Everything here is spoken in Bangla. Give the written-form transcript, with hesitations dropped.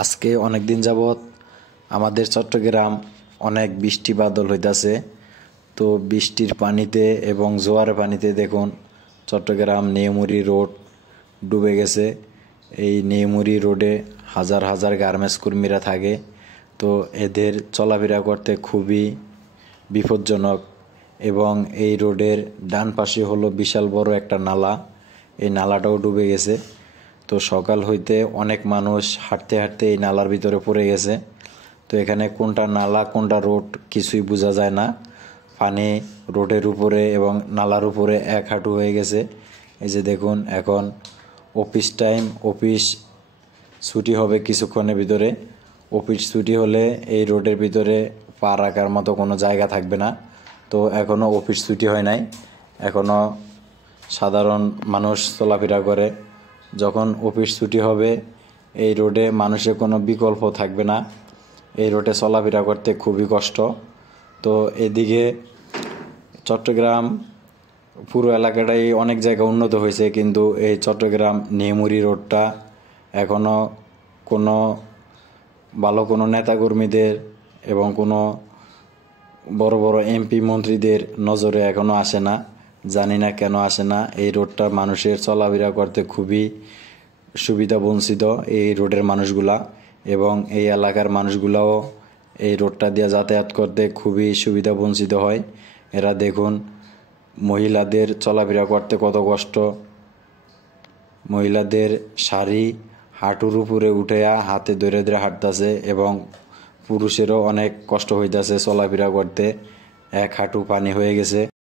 আজকে অনেক দিন যাবৎ আমাদের চট্টগ্রাম অনেক বৃষ্টি বাদল হইতাছে। তো বৃষ্টির পানিতে এবং জোয়ারের পানিতে দেখুন চট্টগ্রাম নেউমুরি রোড ডুবে গেছে। এই নেউমুরি রোডে হাজার হাজার গার্মেন্টস কর্মীরা থাকে। তো এদের চলাফেরা করতে খুবই বিপজ্জনক এবং এই রোডের ডান পাশে হলো বিশাল বড় একটা নালা। এই নালাটাও ডুবে গেছে। তো সকাল হইতে অনেক মানুষ হাঁটতে হাঁটতে এই নালার ভিতরে পড়ে গেছে। তো এখানে কোনটা নালা কোনটা রোড কিছুই বোঝা যায় না। পানি রোডের উপরে এবং নালার উপরে এক হাঁটু হয়ে গেছে। এই যে দেখুন, এখন অফিস টাইম, অফিস ছুটি হবে কিছুক্ষণের ভিতরে। অফিস ছুটি হলে এই রোডের ভিতরে পা রাখার মতো কোনো জায়গা থাকবে না। তো এখনও অফিস ছুটি হয় নাই, এখনও সাধারণ মানুষ চলাফেরা করে। যখন অফিস ছুটি হবে এই রোডে মানুষের কোনো বিকল্প থাকবে না। এই রোডে চলাফেরা করতে খুবই কষ্ট। তো এদিকে চট্টগ্রাম পুরো এলাকাটাই অনেক জায়গা উন্নত হয়েছে, কিন্তু এই চট্টগ্রাম নেউমুরি রোডটা এখনও কোনো ভালো কোনো নেতাকর্মীদের এবং কোনো বড় বড় এমপি মন্ত্রীদের নজরে এখনও আসে না। জানি না কেন আসে না। এই রোডটা মানুষের চলাফেরা করতে খুবই সুবিধা বঞ্চিত এই রোডের মানুষগুলা, এবং এই এলাকার মানুষগুলাও এই রোডটা দিয়ে যাতায়াত করতে খুবই সুবিধা বঞ্চিত হয়। এরা দেখুন মহিলাদের চলাফেরা করতে কত কষ্ট। মহিলাদের শাড়ি হাঁটুর উপরে উঠাইয়া হাতে ধরে ধরে হাঁটতেছে, এবং পুরুষেরও অনেক কষ্ট হইতেছে চলাফেরা করতে। এক হাঁটু পানি হয়ে গেছে।